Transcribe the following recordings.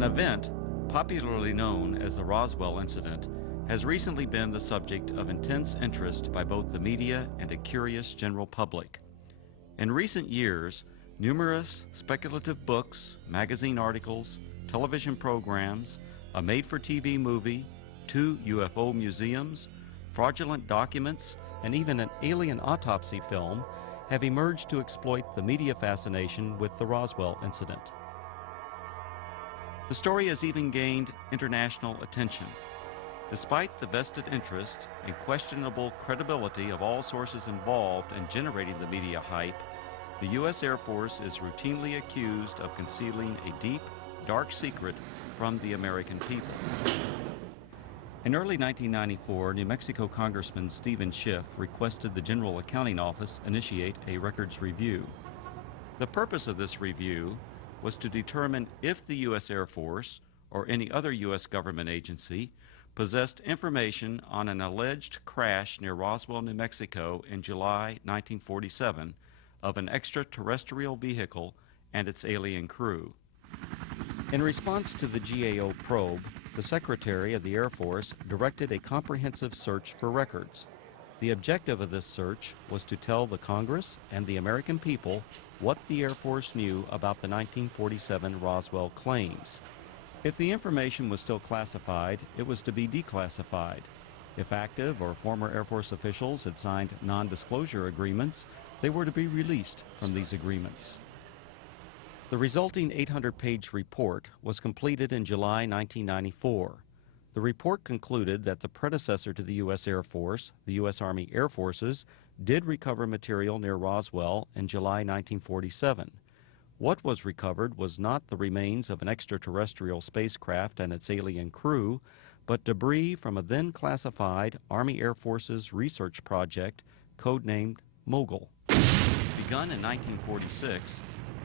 An event, popularly known as the Roswell incident, has recently been the subject of intense interest by both the media and a curious general public. In recent years, numerous speculative books, magazine articles, television programs, a made-for-TV movie, 2 UFO museums, fraudulent documents, and even an alien autopsy film have emerged to exploit the media fascination with the Roswell incident. The story has even gained international attention. Despite the vested interest and questionable credibility of all sources involved in generating the media hype, the U.S. Air Force is routinely accused of concealing a deep, dark secret from the American people. In early 1994, New Mexico Congressman Stephen Schiff requested the General Accounting Office initiate a records review. The purpose of this review was to determine if the U.S. Air Force or any other U.S. government agency possessed information on an alleged crash near Roswell, New Mexico in July 1947 of an extraterrestrial vehicle and its alien crew. In response to the GAO probe, the Secretary of the Air Force directed a comprehensive search for records. The objective of this search was to tell the Congress and the American people what the Air Force knew about the 1947 Roswell claims. If the information was still classified, it was to be declassified. If active or former Air Force officials had signed non-disclosure agreements, they were to be released from these agreements. The resulting 800-page report was completed in July 1994. The report concluded that the predecessor to the U.S. Air Force, the U.S. Army Air Forces, did recover material near Roswell in July 1947. What was recovered was not the remains of an extraterrestrial spacecraft and its alien crew, but debris from a then classified Army Air Forces research project codenamed Mogul. Begun in 1946,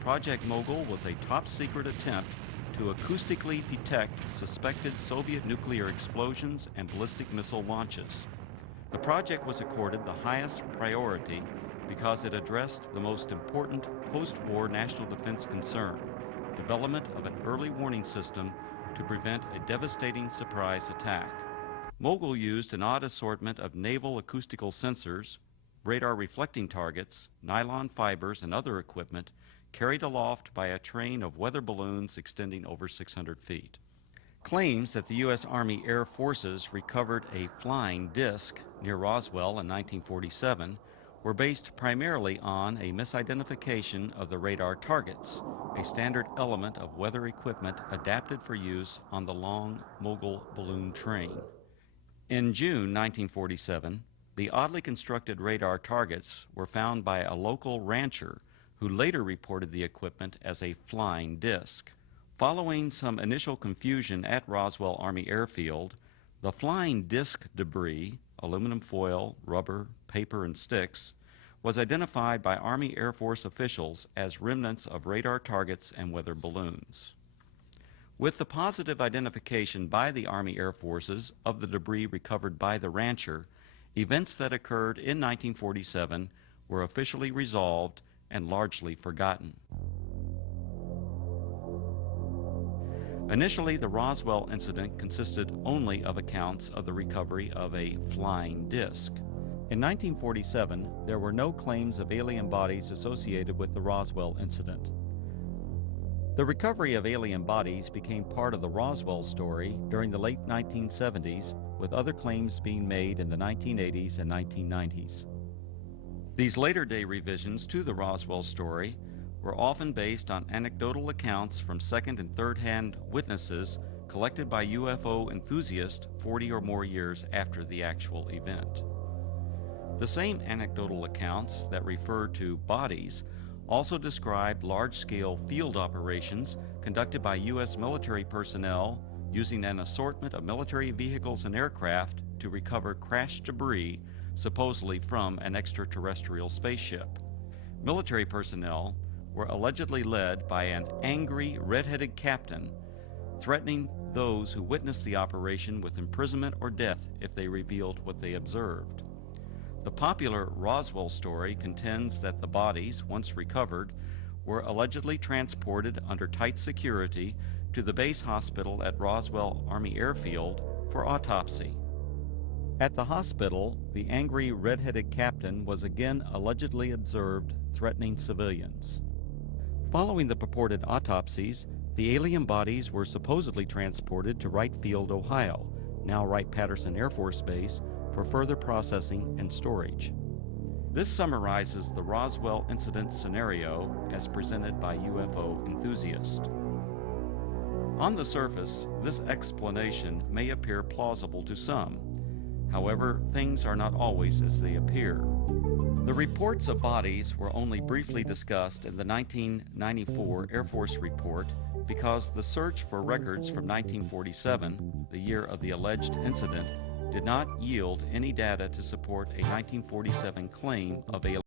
Project Mogul was a top-secret attempt to acoustically detect suspected Soviet nuclear explosions and ballistic missile launches. The project was accorded the highest priority because it addressed the most important post-war national defense concern, development of an early warning system to prevent a devastating surprise attack. Mogul used an odd assortment of naval acoustical sensors, radar reflecting targets, nylon fibers, and other equipment carried aloft by a train of weather balloons extending over 600 feet. Claims that the U.S. Army Air Forces recovered a flying disc near Roswell in 1947 were based primarily on a misidentification of the radar targets, a standard element of weather equipment adapted for use on the long Mogul balloon train. In June 1947, the oddly constructed radar targets were found by a local rancher who later reported the equipment as a flying disc. Following some initial confusion at Roswell Army Airfield, the flying disc debris, aluminum foil, rubber, paper, and sticks, was identified by Army Air Force officials as remnants of radar targets and weather balloons. With the positive identification by the Army Air Forces of the debris recovered by the rancher, events that occurred in 1947 were officially resolved and largely forgotten. Initially, the Roswell incident consisted only of accounts of the recovery of a flying disc. In 1947, there were no claims of alien bodies associated with the Roswell incident. The recovery of alien bodies became part of the Roswell story during the late 1970s, with other claims being made in the 1980s and 1990s. These later-day revisions to the Roswell story were often based on anecdotal accounts from second- and third-hand witnesses collected by UFO enthusiasts 40 or more years after the actual event. The same anecdotal accounts that refer to bodies also describe large-scale field operations conducted by U.S. military personnel using an assortment of military vehicles and aircraft to recover crashed debris supposedly from an extraterrestrial spaceship. Military personnel were allegedly led by an angry, red-headed captain threatening those who witnessed the operation with imprisonment or death if they revealed what they observed. The popular Roswell story contends that the bodies, once recovered, were allegedly transported under tight security to the base hospital at Roswell Army Airfield for autopsy. At the hospital, the angry red-headed captain was again allegedly observed threatening civilians. Following the purported autopsies, the alien bodies were supposedly transported to Wright Field, Ohio, now Wright-Patterson Air Force Base, for further processing and storage. This summarizes the Roswell incident scenario as presented by UFO enthusiasts. On the surface, this explanation may appear plausible to some. However, things are not always as they appear. The reports of bodies were only briefly discussed in the 1994 Air Force report because the search for records from 1947, the year of the alleged incident, did not yield any data to support a 1947 claim of aliens.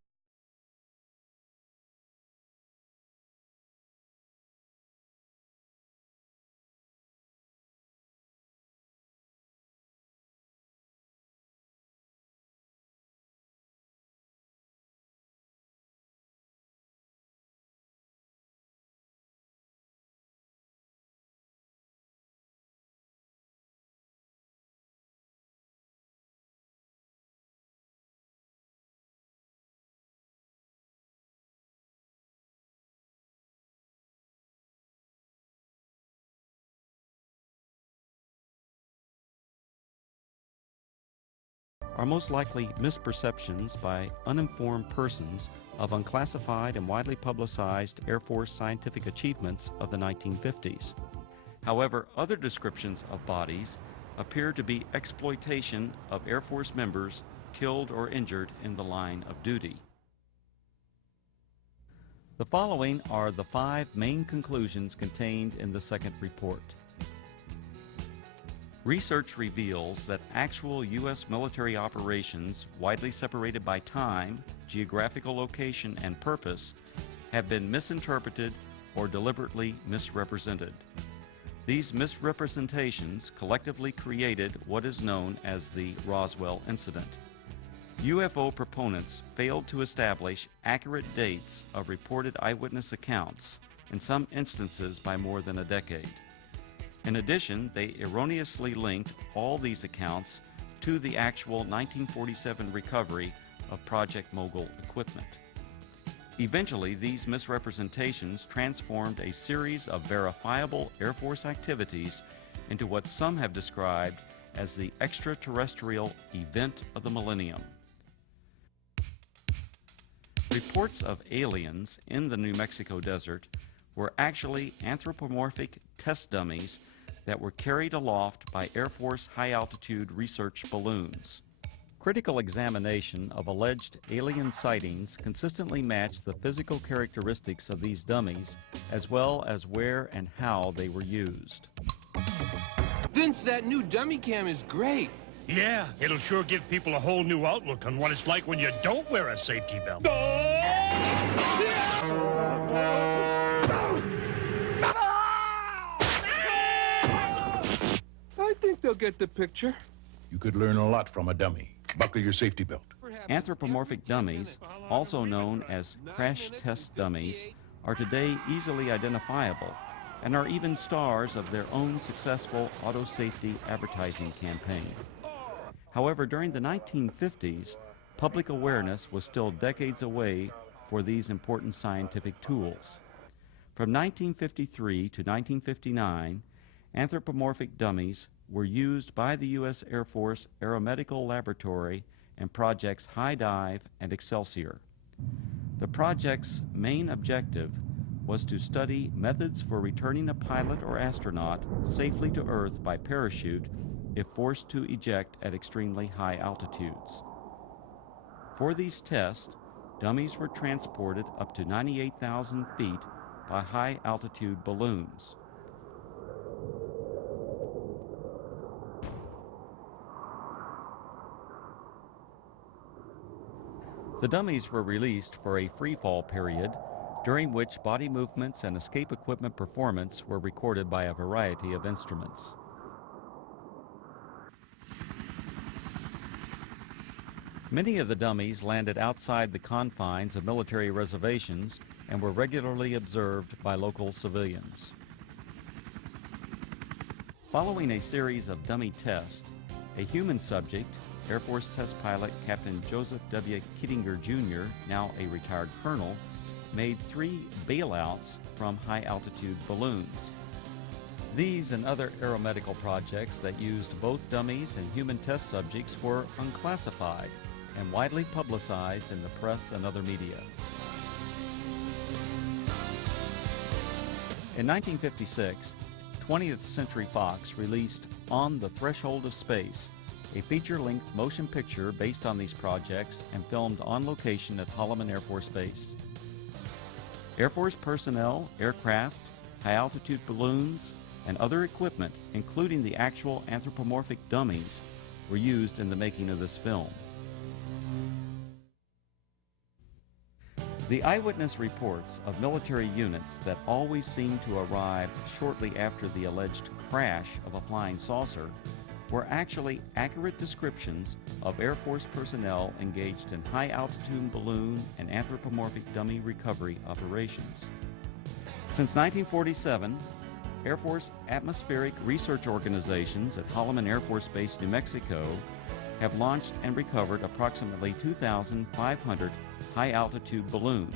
Are most likely misperceptions by uninformed persons of unclassified and widely publicized Air Force scientific achievements of the 1950s. However, other descriptions of bodies appear to be exploitation of Air Force members killed or injured in the line of duty. The following are the 5 main conclusions contained in the second report. Research reveals that actual U.S. military operations, widely separated by time, geographical location, and purpose, have been misinterpreted or deliberately misrepresented. These misrepresentations collectively created what is known as the Roswell incident. UFO proponents failed to establish accurate dates of reported eyewitness accounts, in some instances by more than a decade. In addition, they erroneously linked all these accounts to the actual 1947 recovery of Project Mogul equipment. Eventually, these misrepresentations transformed a series of verifiable Air Force activities into what some have described as the extraterrestrial event of the millennium. Reports of aliens in the New Mexico desert were actually anthropomorphic test dummies that were carried aloft by Air Force high-altitude research balloons. Critical examination of alleged alien sightings consistently matched the physical characteristics of these dummies, as well as where and how they were used. Vince, that new dummy cam is great. Yeah, it'll sure give people a whole new outlook on what it's like when you don't wear a safety belt. I think they'll get the picture. You could learn a lot from a dummy. Buckle your safety belt. Anthropomorphic dummies, also known as crash test dummies, are today easily identifiable and are even stars of their own successful auto safety advertising campaign. However, during the 1950s, public awareness was still decades away for these important scientific tools. From 1953 to 1959, anthropomorphic dummies were used by the U.S. Air Force Aeromedical Laboratory in projects High Dive and Excelsior. The project's main objective was to study methods for returning a pilot or astronaut safely to Earth by parachute if forced to eject at extremely high altitudes. For these tests, dummies were transported up to 98,000 feet by high-altitude balloons. The dummies were released for a free-fall period, during which body movements and escape equipment performance were recorded by a variety of instruments. Many of the dummies landed outside the confines of military reservations and were regularly observed by local civilians. Following a series of dummy tests, a human subject, Air Force test pilot Captain Joseph W. Kittinger Jr., now a retired colonel, made 3 bailouts from high-altitude balloons. These and other aeromedical projects that used both dummies and human test subjects were unclassified and widely publicized in the press and other media. In 1956, 20th Century Fox released On the Threshold of Space, a feature-length motion picture based on these projects and filmed on location at Holloman Air Force Base. Air Force personnel, aircraft, high-altitude balloons, and other equipment, including the actual anthropomorphic dummies, were used in the making of this film. The eyewitness reports of military units that always seemed to arrive shortly after the alleged crash of a flying saucer were actually accurate descriptions of Air Force personnel engaged in high-altitude balloon and anthropomorphic dummy recovery operations. Since 1947, Air Force atmospheric research organizations at Holloman Air Force Base, New Mexico, have launched and recovered approximately 2,500 high-altitude balloons,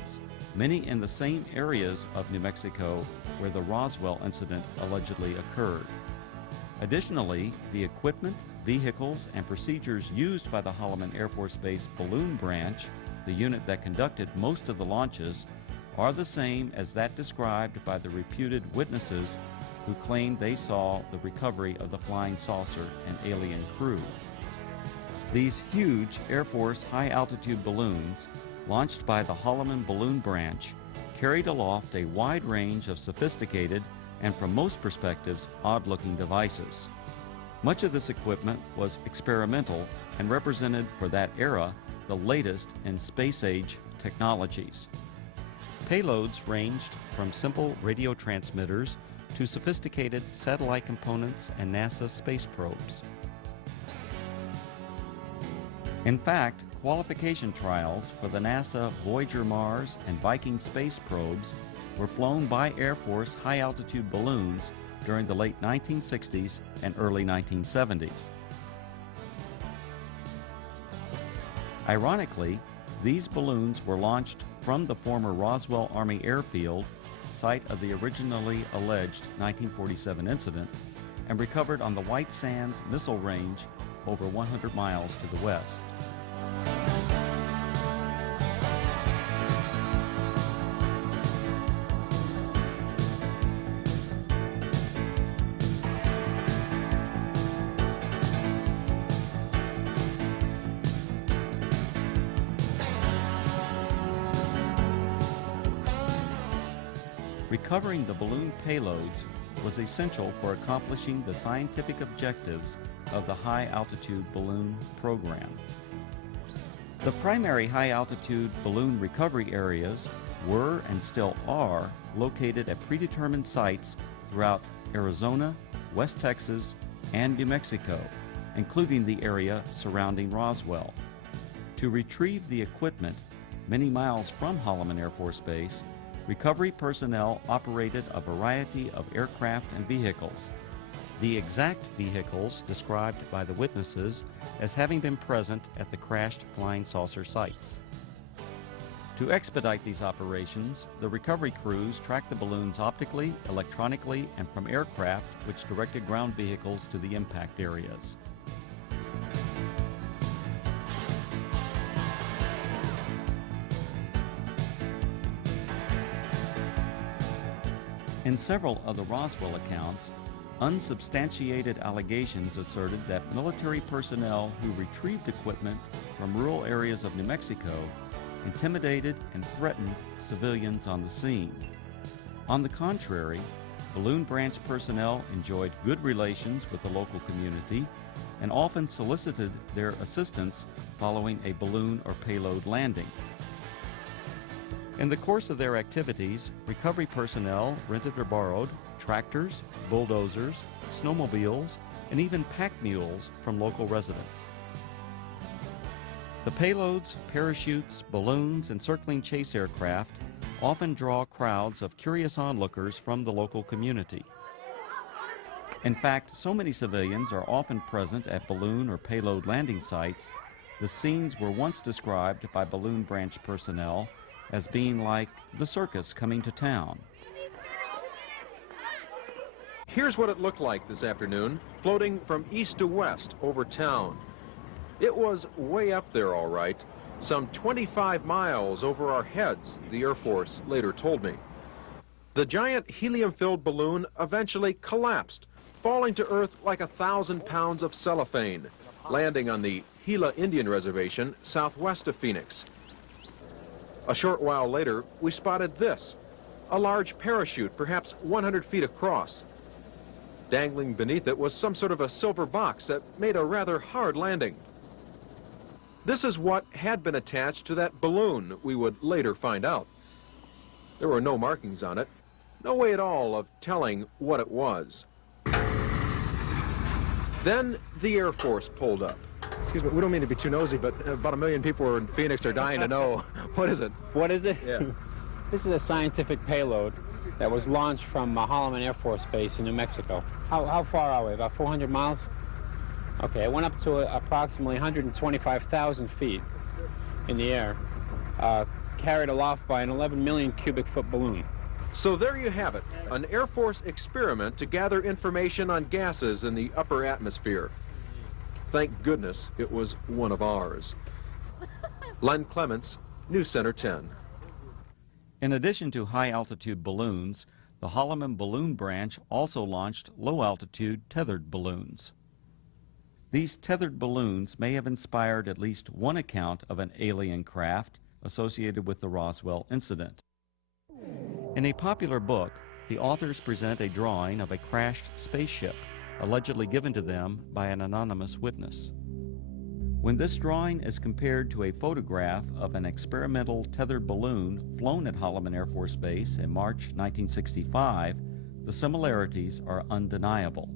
many in the same areas of New Mexico where the Roswell incident allegedly occurred. Additionally, the equipment, vehicles, and procedures used by the Holloman Air Force Base Balloon Branch, the unit that conducted most of the launches, are the same as that described by the reputed witnesses who claimed they saw the recovery of the flying saucer and alien crew. These huge Air Force high-altitude balloons, launched by the Holloman Balloon Branch, carried aloft a wide range of sophisticated and, from most perspectives, odd-looking devices. Much of this equipment was experimental and represented, for that era, the latest in space-age technologies. Payloads ranged from simple radio transmitters to sophisticated satellite components and NASA space probes. In fact, qualification trials for the NASA Voyager Mars and Viking space probes were flown by Air Force high-altitude balloons during the late 1960s and early 1970s. Ironically, these balloons were launched from the former Roswell Army Airfield, site of the originally alleged 1947 incident, and recovered on the White Sands Missile Range over 100 miles to the west. Recovering the balloon payloads was essential for accomplishing the scientific objectives of the high-altitude balloon program. The primary high-altitude balloon recovery areas were and still are located at predetermined sites throughout Arizona, West Texas, and New Mexico, including the area surrounding Roswell. To retrieve the equipment many miles from Holloman Air Force Base, recovery personnel operated a variety of aircraft and vehicles. The exact vehicles described by the witnesses as having been present at the crashed flying saucer sites. To expedite these operations, the recovery crews tracked the balloons optically, electronically, and from aircraft which directed ground vehicles to the impact areas. In several of the Roswell accounts, unsubstantiated allegations asserted that military personnel who retrieved equipment from rural areas of New Mexico intimidated and threatened civilians on the scene. On the contrary, Balloon Branch personnel enjoyed good relations with the local community and often solicited their assistance following a balloon or payload landing. In the course of their activities, recovery personnel rented or borrowed tractors, bulldozers, snowmobiles, and even pack mules from local residents. The payloads, parachutes, balloons, and circling chase aircraft often draw crowds of curious onlookers from the local community. In fact, so many civilians are often present at balloon or payload landing sites, the scenes were once described by balloon branch personnel as being like the circus coming to town. Here's what it looked like this afternoon, floating from east to west over town. It was way up there, all right, some 25 miles over our heads, the Air Force later told me. The giant helium-filled balloon eventually collapsed, falling to Earth like 1,000 pounds of cellophane, landing on the Gila Indian Reservation southwest of Phoenix. A short while later, we spotted this, a large parachute, perhaps 100 feet across. Dangling beneath it was some sort of a silver box that made a rather hard landing. This is what had been attached to that balloon, we would later find out. There were no markings on it, no way at all of telling what it was. Then the Air Force pulled up. Excuse me, we don't mean to be too nosy, but about 1 million people in Phoenix are dying to know. What is it? What is it? Yeah. This is a scientific payload that was launched from Holloman Air Force Base in New Mexico. How far are we? About 400 miles? Okay, it went up to approximately 125,000 feet in the air, carried aloft by an 11 million cubic foot balloon. So there you have it, an Air Force experiment to gather information on gases in the upper atmosphere. Thank goodness it was one of ours. Len Clements, News Center 10. In addition to high-altitude balloons, the Holloman Balloon Branch also launched low-altitude tethered balloons. These tethered balloons may have inspired at least one account of an alien craft associated with the Roswell incident. In a popular book, the authors present a drawing of a crashed spaceship, allegedly given to them by an anonymous witness. When this drawing is compared to a photograph of an experimental tethered balloon flown at Holloman Air Force Base in March 1965, the similarities are undeniable.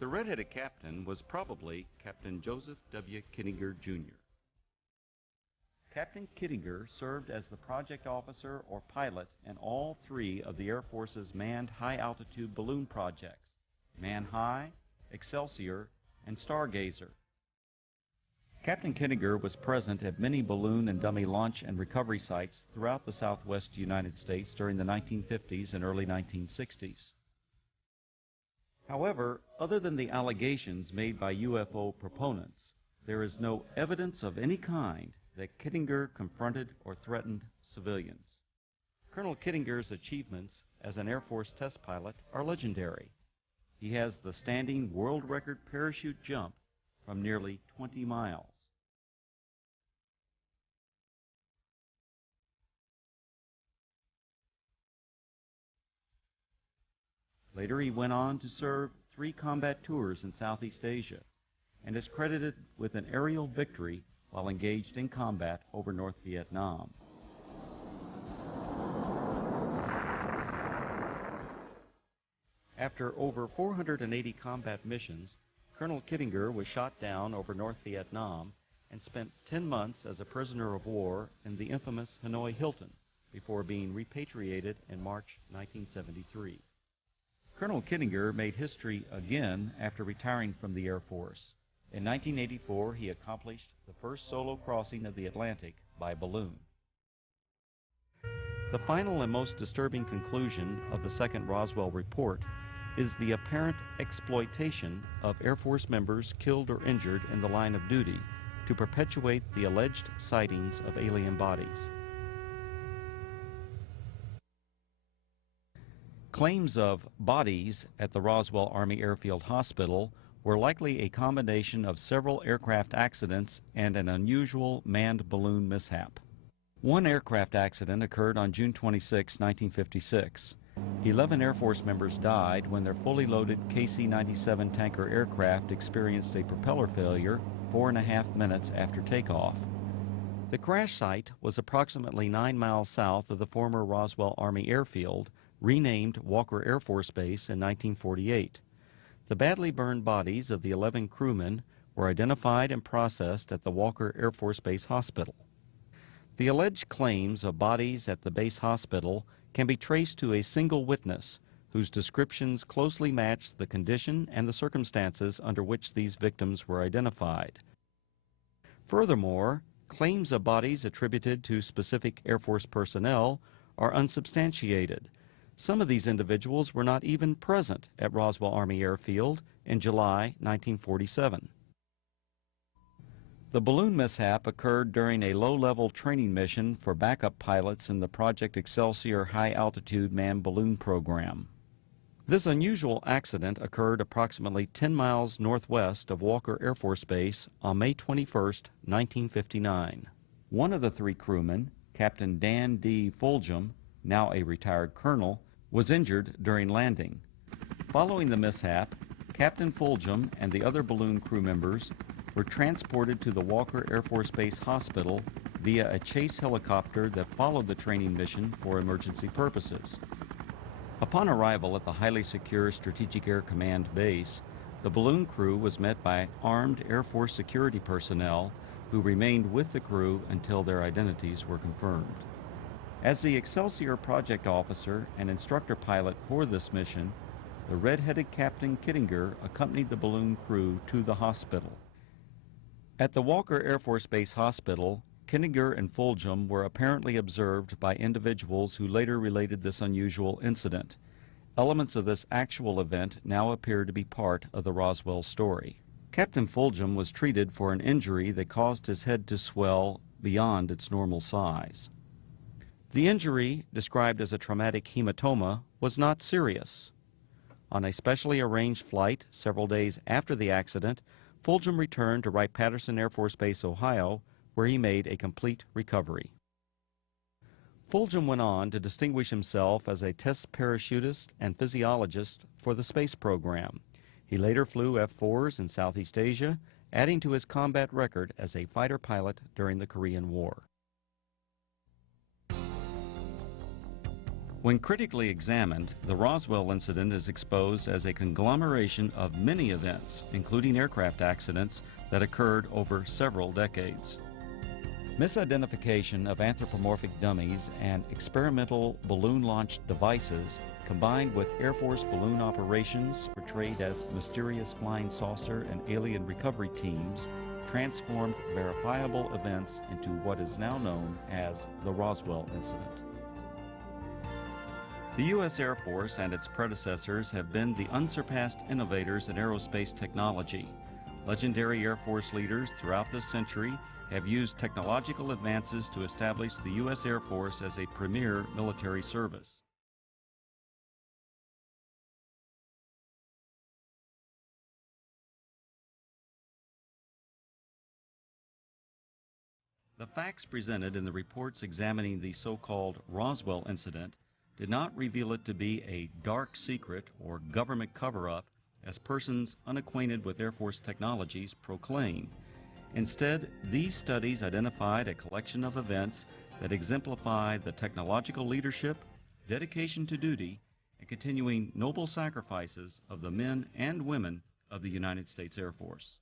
The red-headed captain was probably Captain Joseph W. Kittinger, Jr. Captain Kittinger served as the project officer or pilot in all three of the Air Force's manned high-altitude balloon projects, Man High, Excelsior, and Stargazer. Captain Kittinger was present at many balloon and dummy launch and recovery sites throughout the southwest United States during the 1950s and early 1960s. However, other than the allegations made by UFO proponents, there is no evidence of any kind that Kittinger confronted or threatened civilians. Colonel Kittinger's achievements as an Air Force test pilot are legendary. He has the standing world record parachute jump from nearly 20 miles. Later he went on to serve 3 combat tours in Southeast Asia and is credited with an aerial victory while engaged in combat over North Vietnam. After over 480 combat missions, Colonel Kittinger was shot down over North Vietnam and spent 10 months as a prisoner of war in the infamous Hanoi Hilton before being repatriated in March 1973. Colonel Kittinger made history again after retiring from the Air Force. In 1984, he accomplished the first solo crossing of the Atlantic by balloon. The final and most disturbing conclusion of the second Roswell report is the apparent exploitation of Air Force members killed or injured in the line of duty to perpetuate the alleged sightings of alien bodies. Claims of bodies at the Roswell Army Airfield Hospital were likely a combination of several aircraft accidents and an unusual manned balloon mishap. One aircraft accident occurred on June 26, 1956. 11 Air Force members died when their fully loaded KC-97 tanker aircraft experienced a propeller failure 4.5 minutes after takeoff. The crash site was approximately 9 miles south of the former Roswell Army Airfield, renamed Walker Air Force Base in 1948. The badly burned bodies of the 11 crewmen were identified and processed at the Walker Air Force Base Hospital. The alleged claims of bodies at the base hospital can be traced to a single witness whose descriptions closely match the condition and the circumstances under which these victims were identified. Furthermore, claims of bodies attributed to specific Air Force personnel are unsubstantiated. Some of these individuals were not even present at Roswell Army Airfield in July 1947. The balloon mishap occurred during a low-level training mission for backup pilots in the Project Excelsior high-altitude manned balloon program. This unusual accident occurred approximately 10 miles northwest of Walker Air Force Base on May 21, 1959. One of the three crewmen, Captain Dan D. Fulgham, now a retired colonel, was injured during landing. Following the mishap, Captain Fulgham and the other balloon crew members were transported to the Walker Air Force Base Hospital via a chase helicopter that followed the training mission for emergency purposes. Upon arrival at the highly secure Strategic Air Command base, the balloon crew was met by armed Air Force security personnel who remained with the crew until their identities were confirmed. As the Excelsior project officer and instructor pilot for this mission, the red-headed Captain Kittinger accompanied the balloon crew to the hospital. At the Walker Air Force Base Hospital, Kittinger and Fulgham were apparently observed by individuals who later related this unusual incident. Elements of this actual event now appear to be part of the Roswell story. Captain Fulgham was treated for an injury that caused his head to swell beyond its normal size. The injury, described as a traumatic hematoma, was not serious. On a specially arranged flight several days after the accident, Fulgham returned to Wright-Patterson Air Force Base, Ohio, where he made a complete recovery. Fulgham went on to distinguish himself as a test parachutist and physiologist for the space program. He later flew F-4s in Southeast Asia, adding to his combat record as a fighter pilot during the Korean War. When critically examined, the Roswell incident is exposed as a conglomeration of many events, including aircraft accidents, that occurred over several decades. Misidentification of anthropomorphic dummies and experimental balloon-launched devices, combined with Air Force balloon operations portrayed as mysterious flying saucer and alien recovery teams, transformed verifiable events into what is now known as the Roswell incident. The U.S. Air Force and its predecessors have been the unsurpassed innovators in aerospace technology. Legendary Air Force leaders throughout this century have used technological advances to establish the U.S. Air Force as a premier military service. The facts presented in the reports examining the so-called Roswell incident did not reveal it to be a dark secret or government cover-up as persons unacquainted with Air Force technologies proclaim. Instead, these studies identified a collection of events that exemplify the technological leadership, dedication to duty, and continuing noble sacrifices of the men and women of the United States Air Force.